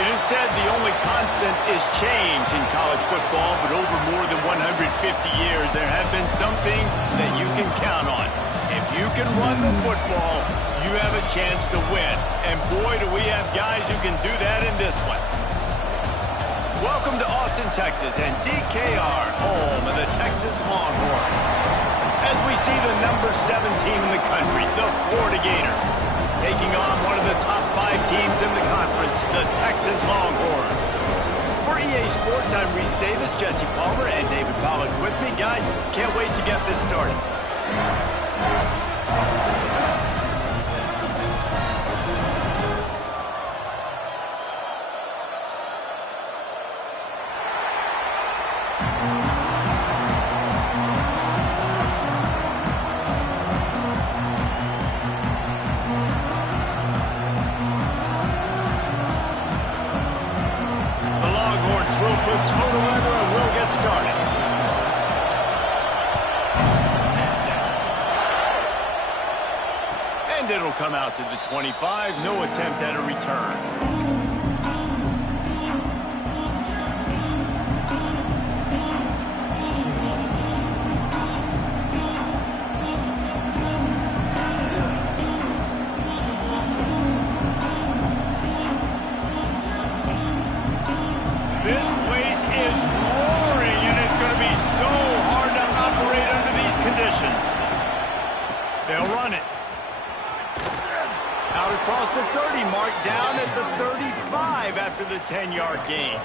It is said the only constant is change in college football, but over more than 150 years, there have been some things that you can count on. If you can run the football, you have a chance to win. And boy, do we have guys who can do that in this one. Welcome to Austin, Texas, and DKR, home of the Texas Longhorns. As we see the number 7 team in the country, the Florida Gators, taking on one of the top 5 teams in the conference, the Texas Longhorns. For EA Sports, I'm Reese Davis, Jesse Palmer, and David Pollack with me. Guys, can't wait to get this started. It'll come out to the 25. No attempt at a return. This place is roaring, and it's going to be so hard to operate under these conditions. They'll run it. Out across the 30 mark, down at the 35 after the 10-yard gain.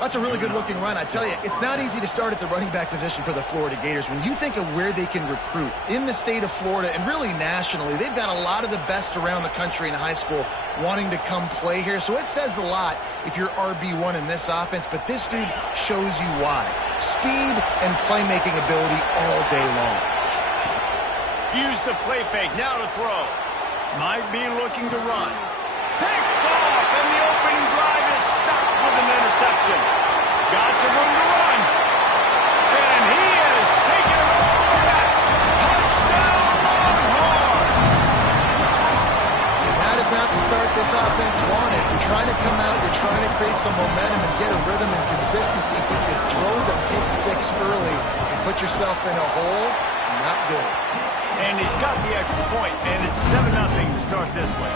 That's a really good-looking run. I tell you, it's not easy to start at the running back position for the Florida Gators. When you think of where they can recruit in the state of Florida and really nationally, they've got a lot of the best around the country in high school wanting to come play here. So it says a lot if you're RB1 in this offense, but this dude shows you why. Speed and playmaking ability all day long. Use the play fake, now to throw. Might be looking to run. Picked off, and the opening drive is stopped with an interception. Got some room to run. And he is taking it all the way back. Touchdown, Longhorns! And that is not the start this offense wanted. You're trying to come out, you're trying to create some momentum and get a rhythm and consistency, but you throw the pick 6 early and put yourself in a hole. Not good. And he's got the extra point, and it's 7-0 to start this one.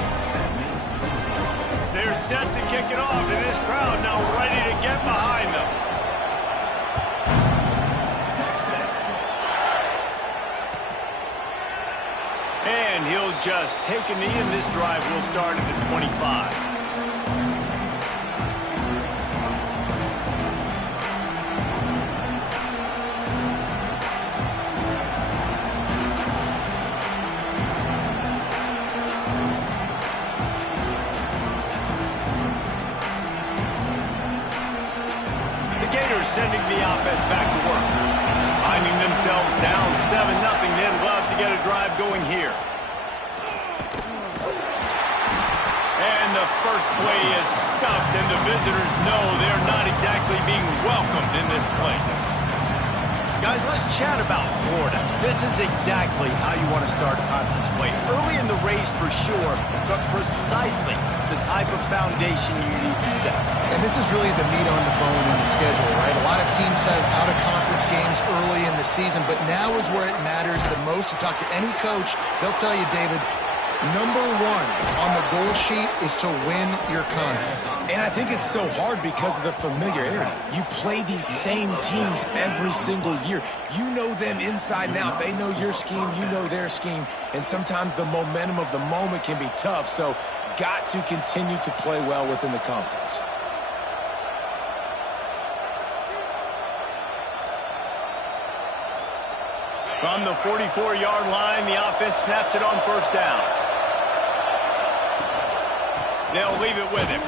They're set to kick it off, and this crowd now ready to get behind them. And he'll just take a knee, and this drive will start at the 25. Sending the offense back to work. Finding themselves down 7-0. They'd love to get a drive going here. And the first play is stuffed, and the visitors know they're not exactly being welcomed in this place. Guys, let's chat about Florida. This is exactly how you want to start conference play. Early in the race for sure, but precisely the type of foundation you need to set. And this is really the meat on the bone in the schedule, right? A lot of teams have out-of-conference games early in the season, but now is where it matters the most. You talk to any coach, they'll tell you, David, number 1 on the goal sheet is to win your conference. And I think it's so hard because of the familiarity. You play these same teams every single year. You know them inside and out. They know your scheme, you know their scheme, and sometimes the momentum of the moment can be tough, so got to continue to play well within the conference. From the 44-yard line, the offense snaps it on first down. They'll leave it with him.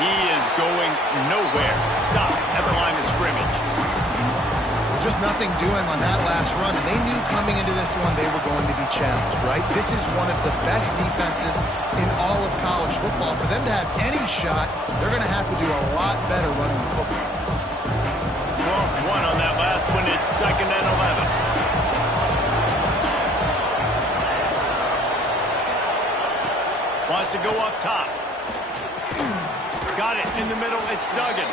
He is going nowhere. Stop at the line of scrimmage. Just nothing doing on that last run, and they knew coming into this one they were going to be challenged, right? This is one of the best defenses in all of college football. For them to have any shot, they're going to have to do a lot better running the football. Lost one on that last one. It's 2nd and 11. Wants to go up top. Got it in the middle. It's Duggan.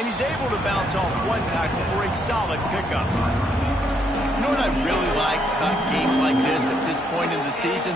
And he's able to bounce off one tackle for a solid pickup. You know what I really like about games like this at this point in the season?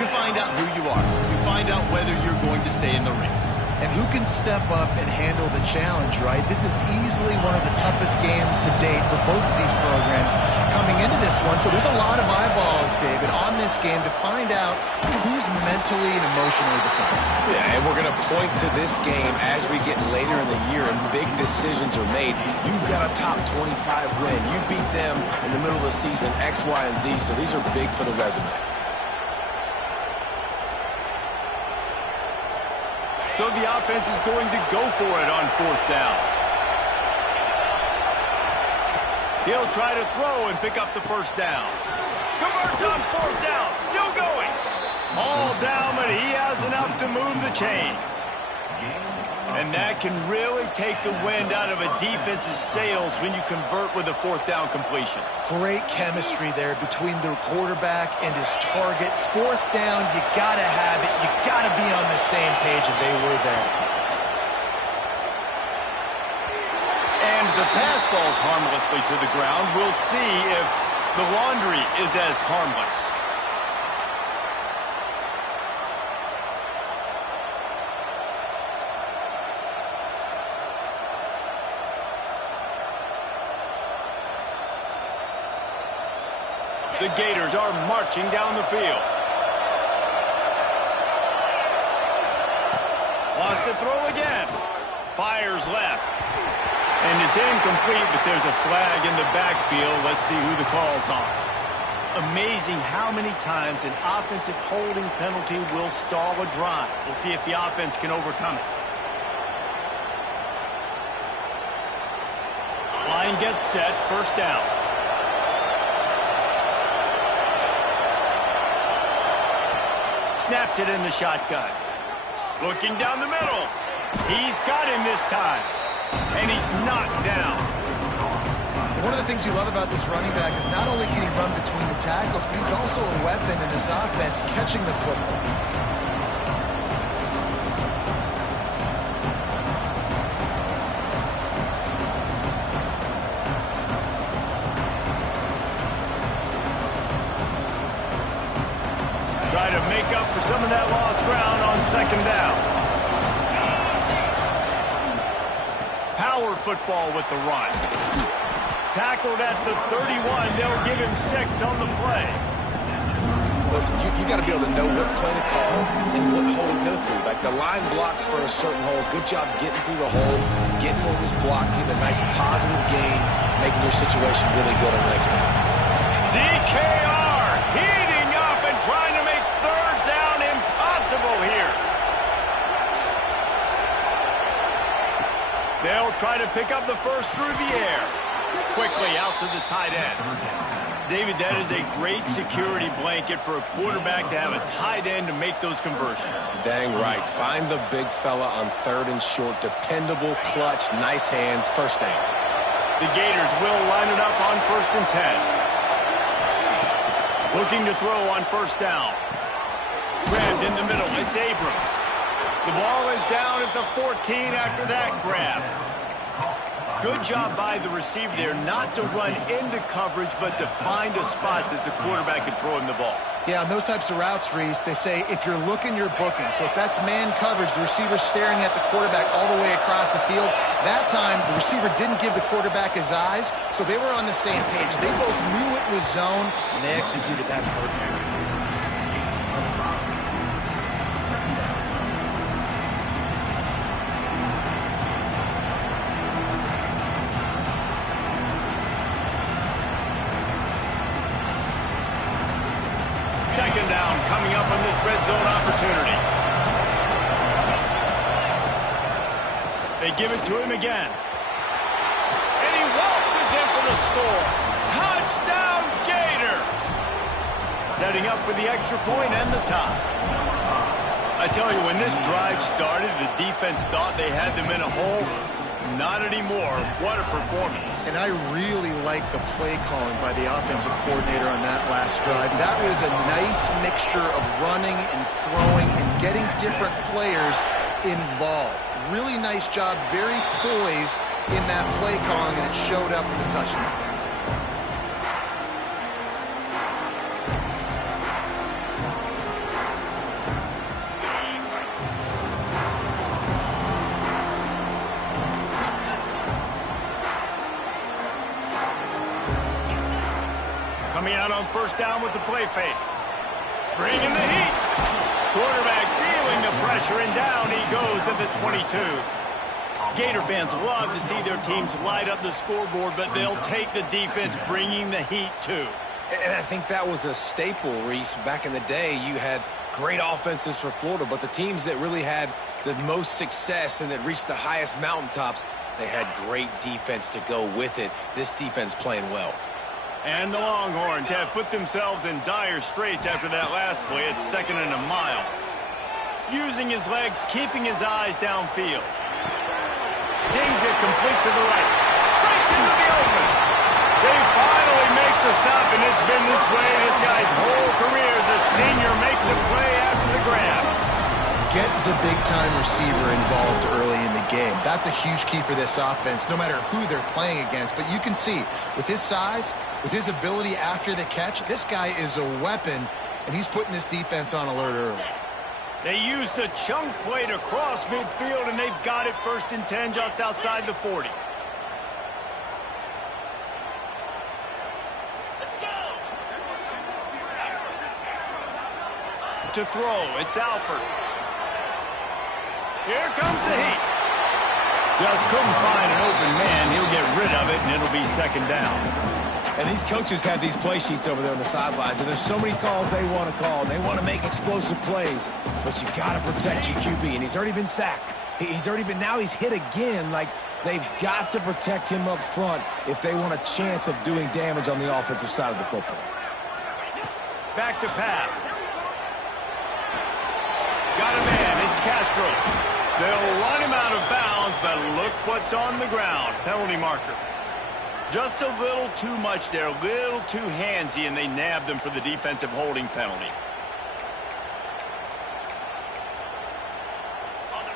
You find out who you are. You find out whether you're going to stay in the race. And who can step up and handle the challenge, right? This is easily one of the toughest games to date for both of these programs coming into this one. So there's a lot of eyeballs, David, on this game to find out who's mentally and emotionally the toughest. Yeah, and we're going to point to this game as we get later in the year and big decisions are made. You've got a top 25 win. You beat them in the middle of the season, X, Y, and Z. So these are big for the resume. So the offense is going to go for it on 4th down. He'll try to throw and pick up the 1st down. Converts on 4th down. Still going. All down, but he has enough to move the chains. And that can really take the wind out of a defense's sails when you convert with a 4th down completion. Great chemistry there between the quarterback and his target. 4th down, you got to have it. You got to be on the same page, and they were there. And the pass falls harmlessly to the ground. We'll see if the laundry is as harmless. The Gators are marching down the field. Wants to throw again. Fires left. And it's incomplete, but there's a flag in the backfield. Let's see who the call's on. Amazing how many times an offensive holding penalty will stall a drive. We'll see if the offense can overcome it. Line gets set. 1st down. Snaps it in the shotgun. Looking down the middle. He's got him this time. And he's knocked down. One of the things you love about this running back is not only can he run between the tackles, but he's also a weapon in this offense catching the football. Try to make up for some of that lost ground on 2nd down. Power football with the run. Tackled at the 31. They'll give him 6 on the play. Listen, you got to be able to know what play to call and what hole to go through. Like the line blocks for a certain hole. Good job getting through the hole, getting what was blocked, getting a nice positive gain, making your situation really good on the next game. DKR heating up and trying to make 3rd down impossible here. They'll try to pick up the 1st through the air. Quickly out to the tight end. David, that is a great security blanket for a quarterback to have a tight end to make those conversions. Dang right. Find the big fella on 3rd and short. Dependable, clutch, nice hands, 1st down. The Gators will line it up on 1st and 10. Looking to throw on 1st down. Grabbed in the middle. It's Abrams. The ball is down at the 14 after that grab. Good job by the receiver there not to run into coverage, but to find a spot that the quarterback can throw him the ball. Yeah, on those types of routes, Reese, they say if you're looking, you're booking. So if that's man coverage, the receiver's staring at the quarterback all the way across the field. That time, the receiver didn't give the quarterback his eyes, so they were on the same page. They both knew it was zone, and they executed that perfectly. Second down coming up on this red zone opportunity. They give it to him again. And he waltzes in for the score. Touchdown, Gators! Setting up for the extra point and the tie. I tell you, when this drive started, the defense thought they had them in a hole. Not anymore. What a performance. And I really like the play calling by the offensive coordinator on that last drive. That was a nice mixture of running and throwing and getting different players involved. Really nice job, very poised in that play calling, and it showed up with the touchdown. Coming out on first down with the play fake. Bringing the heat. Quarterback feeling the pressure, and down he goes at the 22. Gator fans love to see their teams light up the scoreboard, but they'll take the defense bringing the heat too. And I think that was a staple, Reese. Back in the day, you had great offenses for Florida, but the teams that really had the most success and that reached the highest mountaintops, they had great defense to go with it. This defense playing well. And the Longhorns have put themselves in dire straits after that last play at 2nd and a mile. Using his legs, keeping his eyes downfield. Zings it complete to the right. Breaks into the open. They finally make the stop, and it's been this way this guy's whole career as a senior makes a play after the grab. Get the big-time receiver involved early in the game. That's a huge key for this offense, no matter who they're playing against. But you can see, with his size, with his ability after the catch, this guy is a weapon, and he's putting this defense on alert early. They used a chunk play to cross midfield, and they've got it 1st and 10 just outside the 40. To throw, it's Alford. Here comes the heat. Just couldn't find an open man. He'll get rid of it, and it'll be 2nd down. And these coaches have these play sheets over there on the sidelines, and there's so many calls they want to call. They want to make explosive plays, but you got to protect your QB, and he's already been sacked. Now he's hit again. Like, they've got to protect him up front if they want a chance of doing damage on the offensive side of the football. Back to pass. Got a man, it's Castro. They'll run him out of bounds, but look what's on the ground. Penalty marker. Just a little too much there, a little too handsy, and they nabbed them for the defensive holding penalty.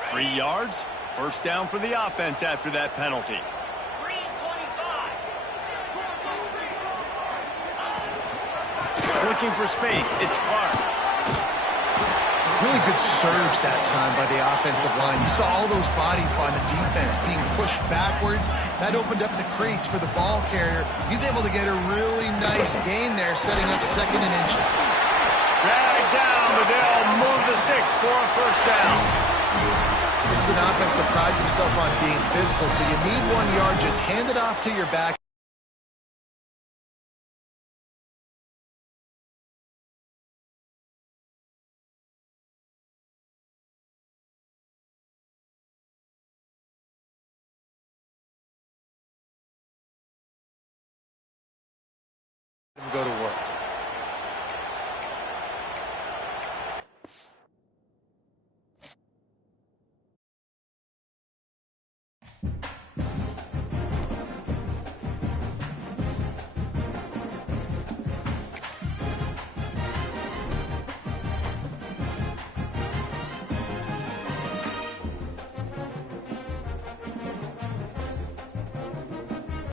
3 yards, 1st down for the offense after that penalty. Looking for space, it's Clark. Really good surge that time by the offensive line. You saw all those bodies by the defense being pushed backwards. That opened up the crease for the ball carrier. He's able to get a really nice gain there, setting up 2nd and inches. Drag down, but they'll move the sticks for a 1st down. This is an offense that prides himself on being physical, so you need 1 yard. Just hand it off to your back.